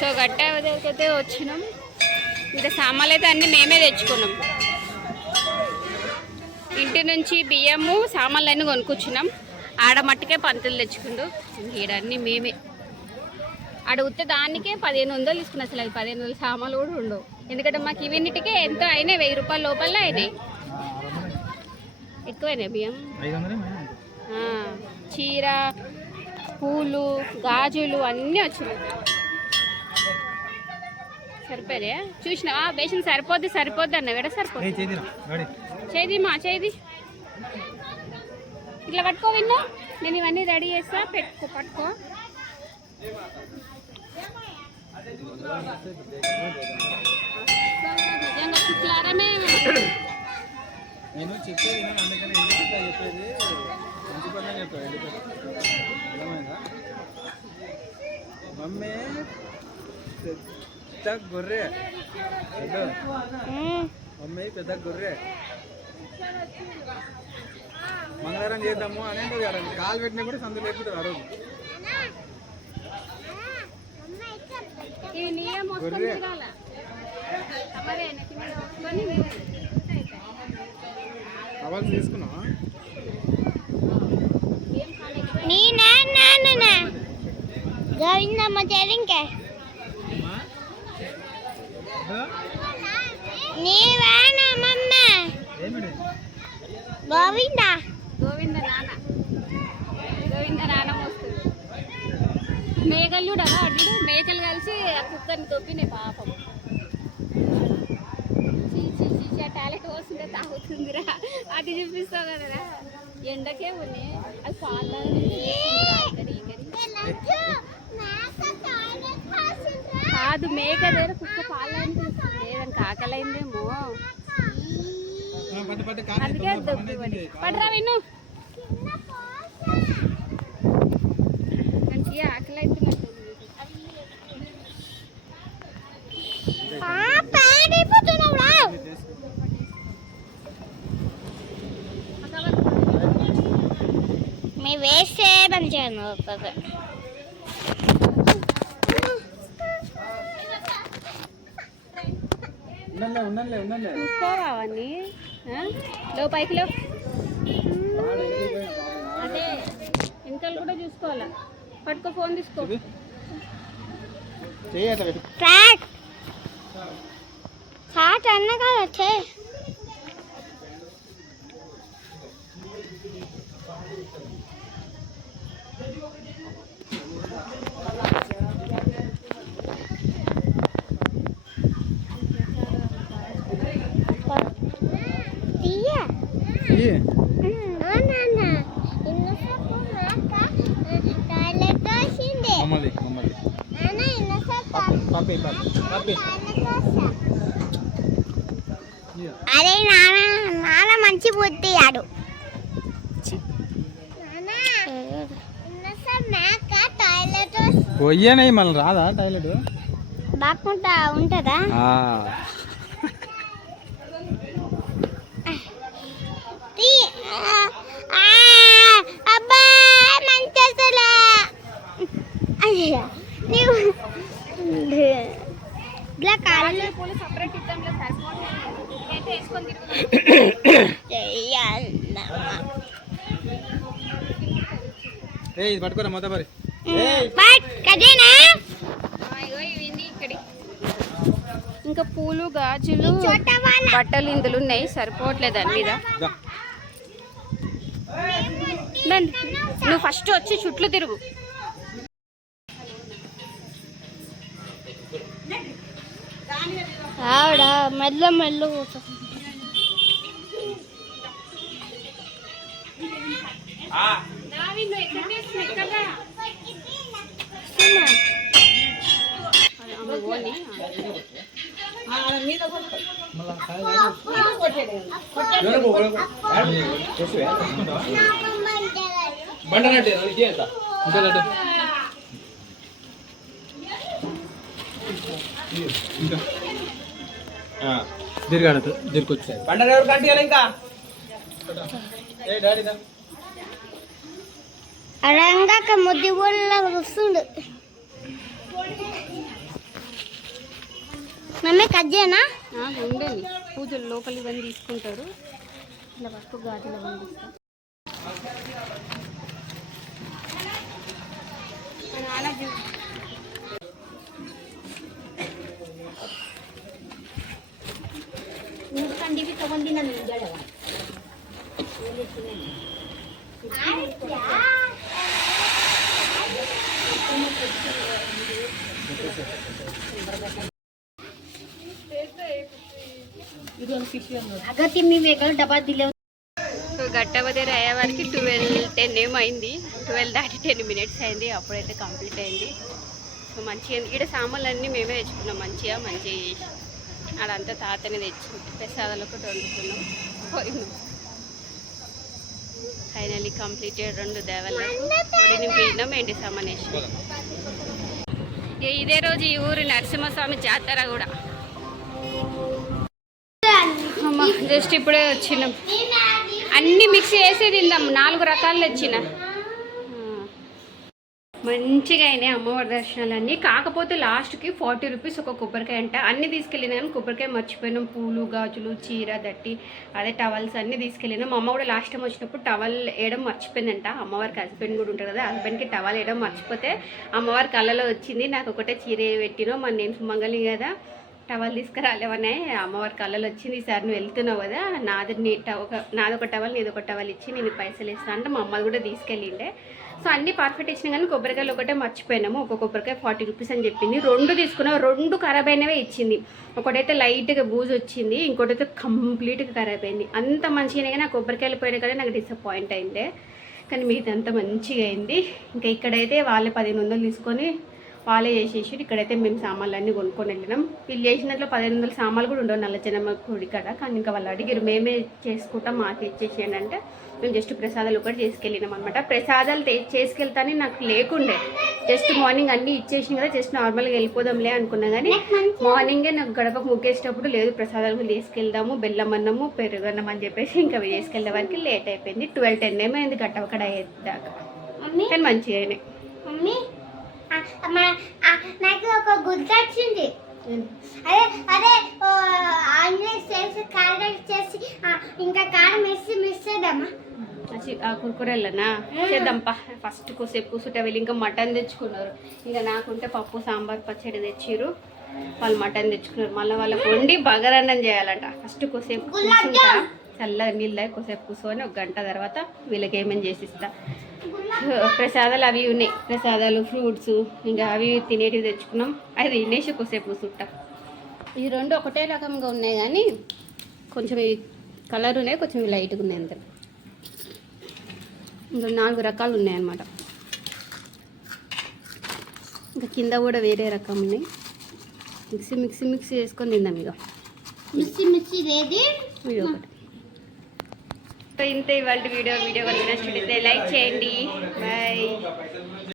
So గట్టా దగ్గరికి వచ్చినాం. ఇంకా సామాన్లు అయితే అన్నీ మేమే తెచ్చుకున్నాం. ఇంటి నుంచి బియ్యము సామాన్లు అన్నీ కొనుక్కొచ్చినాం. ఆడ మట్టుకే పంతులు తెచ్చుకుండు. ఈడన్నీ మేమే. అడిగితే దానికే 1500 తీసుకున్నా. అసలు అది 1500 సామాన్లు కూడా ఉండవు. ఎందుకంటే మాకు ఇవన్నిటికే ఎంతో అయినాయి, 1000 రూపాయల లోపల అయినాయి. ఎక్కువైనాయి బియ్యం. చీర, పూలు, గాజులు అన్నీ వచ్చినాయి. సరిపోయా చూసినావా? బేషన్ సరిపోద్ది అన్న వేడ సరిపోద్ది. చేది ఇట్లా పట్టుకో విన్నా. నేను ఇవన్నీ రెడీ చేస్తా, పట్టుకో. నిజంగా శుక్లారమే నేను చెప్పేది అందుకని చెప్పేది మంచి పని చెప్పాను. మమ్మీ పెద్ద గొర్రె, మమ్మీ పెద్ద గొర్రె, మంగళవారం చేద్దాము అని కాలు పెట్టినా కూడా సందు లేకుండా ఆ రోజు గొర్రె. కావాల్సి తీసుకున్నావా? గోవిందమ్మ చేరింకే నీవేనమ్మ గోవింద నాన్న వస్తుంది. మేకలు చూడగా అడ్డు మేకలు కలిసి ఆ కుక్కర్ని తొప్పినాయి పాపం. టాయిలెట్ వస్తుంటే తాగుతుందిరా, అది చూపిస్తావు కదరా. ఎండకే ఉన్నాయి అది పాలు కాదు. మేక దగ్గర కుక్క పాలు లేదని కాకలైందేమో, అందుకే దొబ్బి పడరా విను. మంచిగా ఆకలి అవుతున్నట్టు. మీ వేస్తే మంచిగా చూసుకోవాలని లో పైకిలో అదే ఇంకలు కూడా చూసుకోవాలా. పట్టుకో, ఫోన్ తీసుకో. అన్న కాదు అరే నాన్న మంచి బుద్ధి ఆడు. పోయ్యానే మళ్ళీ రాదా టాయిలెట్? బాగుంటా ఉంటుందా? అబ్బా మంచి సపరేట్ ఇద్దాంలో వేసుకొని ఇది పట్టుకోరా మొత్తం మరి. ఇంకా పూలు, గాజులు, బట్టలు ఇందులో ఉన్నాయి. సరిపోవట్లేదు దాని మీద. నువ్వు ఫస్ట్ వచ్చి చుట్లు తిరుగు. ఆవిడ మెల్ల దీర్ఘాడదు దీర్ఘొచ్చాయి పండగ ఎవరు కంటియాలి ఇంకా అడంగాక ముద్దు వస్తుండు. మమ్మీ కట్ చేయనా? ఉండని పూజలు లోపలి ఇవన్నీ తీసుకుంటారు. ఇలా పసుపు గాజులు అవన్నీ తీస్తారు. ತಗೊಂಡಿ ನಾನು अगं मी वेगळं डबा दिले. సో గట్టబదేరు అయ్యే వారికి 12:10 ఏమైంది. 12 దాటి 10 మినిట్స్ అయింది. అప్పుడైతే కంప్లీట్ అయింది. సో మంచిగా ఇక్కడ సామాన్లన్నీ మేమే తెచ్చుకున్నాం. మంచిగా చేసి అదంతా తాతనే తెచ్చుకుంటే ప్రసాదాలు ఒకటి వండుకున్నాం. పోయినాం. ఫైనల్లీ కంప్లీటెడ్ 2 దేవాలకు పొడి నింపినాం. ఏంటి సామాన్ వేసి ఇదే రోజు ఈ ఊరు నరసింహస్వామి జాతర కూడా. అమ్మ జస్ట్ ఇప్పుడే వచ్చినాం. అన్నీ మిక్స్ చేసే తిందాం. 4 రకాలు తెచ్చిన మంచిగా అయినాయి అమ్మవారి దర్శనాలన్నీ. కాకపోతే లాస్ట్కి 40 రూపీస్ ఒక కొబ్బరికాయ అంట. అన్నీ తీసుకెళ్ళినా కానీ కొబ్బరికాయ మర్చిపోయినాం. పూలు గాజులు చీర దట్టి అదే టవల్స్ అన్నీ తీసుకెళ్ళినాం. మా అమ్మ కూడా లాస్ట్ టైం వచ్చినప్పుడు టవల్ వేయడం మర్చిపోయిందంట. అమ్మవారికి హస్బెండ్ కూడా ఉంటారు కదా, హస్బెండ్కి టవల్ వేయడం మర్చిపోతే అమ్మవారి కళ్ళలో వచ్చింది. నాకు ఒకటే చీర పెట్టినో మరి నేను సుమంగలి కదా టవల్ తీసుకురాలేవనే అమ్మవారి కళ్ళలో వచ్చింది. ఈసారి నువ్వు వెళ్తున్నావు కదా నాదొక టవల్ నీదొక టవల్ ఇచ్చి నేను పైసలు ఇస్తాను అంటే మా అమ్మ కూడా తీసుకెళ్ళిండే. సో అన్నీ పర్ఫెక్ట్ ఇచ్చినా కానీ కొబ్బరికాయలు ఒకటే మర్చిపోయినాము. ఒక కొబ్బరికాయ 40 రూపీస్ అని చెప్పింది. 2 తీసుకున్నాం. 2 ఖరాబ్ అయినవే ఇచ్చింది. ఒకటైతే లైట్గా బూజు వచ్చింది, ఇంకోటైతే కంప్లీట్గా ఖరాబ్ అయింది. అంత మంచిగానే కానీ ఆ కొబ్బరికాయలు పోయినా కానీ నాకు డిసప్పాయింట్ అయిందే. కానీ మిగతా అంతా మంచిగా అయింది. ఇంకా ఇక్కడైతే వాళ్ళే 1500 తీసుకొని వాళ్ళే చేసేసి ఇక్కడైతే మేము సామాన్లు అన్నీ కొనుక్కొని వెళ్ళినాం. వీళ్ళు చేసినట్లు 1500 సామాన్లు కూడా ఉండవు నల్లజనమ్మ గుడి కాడ. కానీ ఇంకా వాళ్ళు అడిగారు మేమే చేసుకుంటాం మాకు ఇచ్చేసేయండి అంటే మేము జస్ట్ ప్రసాదాలు ఒకటి చేసుకెళ్ళినాం అనమాట. ప్రసాదాలు చేసుకెళ్తానే నాకు లేకుండే. జస్ట్ మార్నింగ్ అన్నీ ఇచ్చేసినాం కదా, జస్ట్ నార్మల్గా వెళ్ళిపోదాంలే అనుకున్నా. కానీ మార్నింగే నాకు గడపకు ముగ్గేసేటప్పుడు లేదు ప్రసాదాలు తీసుకెళ్దాము, బెల్లం అన్నము పెరుగన్నం అని చెప్పేసి ఇంకా అవి చేసుకెళ్ళే వరకు లేట్ అయిపోయింది. 12:10 ఏమైంది గట్టవక్కడ అయ్యేదాకా. కానీ మంచిగా అయినాయి. మమ్మీ నాకు ఒక గుర్తొచ్చింది. అదే అదే ఆన్లైన్ చేసి కారం చేసి ఇంకా కారం వేసి మిస్ చేద్దామా? ఆ కుర్కురెళ్ళనా చేద్దాంపా. ఫస్ట్ కొద్దిసేపు కూర్చుంటే వీళ్ళు ఇంకా మటన్ తెచ్చుకున్నారు. ఇంకా నాకుంటే పప్పు సాంబార్ పచ్చడి తెచ్చిర్రు. వాళ్ళు మటన్ తెచ్చుకున్నారు. మళ్ళీ వాళ్ళకి వండి బగారన్నం చేయాలంట. ఫస్ట్ కొద్దిసేపు కూర్చుంటా, చల్లగా నీళ్ళు కొద్దిసేపు కూర్చొని 1 గంట తర్వాత వీళ్ళకి ఏమేమి చేసిస్తా. ప్రసాదాలు అవి ఉన్నాయి. ప్రసాదాలు ఫ్రూట్స్ ఇంకా అవి తినేటివి తెచ్చుకున్నాం. అది తినేసి కొద్దిసేపు కూర్చుంటా. ఈ 2 ఒకటే రకంగా ఉన్నాయి కానీ కొంచెం కలర్ ఉన్నాయి, కొంచెం లైట్గా ఉన్నాయి అంతే. ఇంకా 4 రకాలు ఉన్నాయన్నమాట. ఇంకా కింద కూడా వేరే రకం ఉన్నాయి. మిక్సీ చేసుకొని తిందాం. ఇక మిక్సీ వేది వీడియో ఒకటి. ఇంతే ఇవాళ వీడియో కనుక నచ్చినట్లయితే లైక్ చేయండి. బాయ్.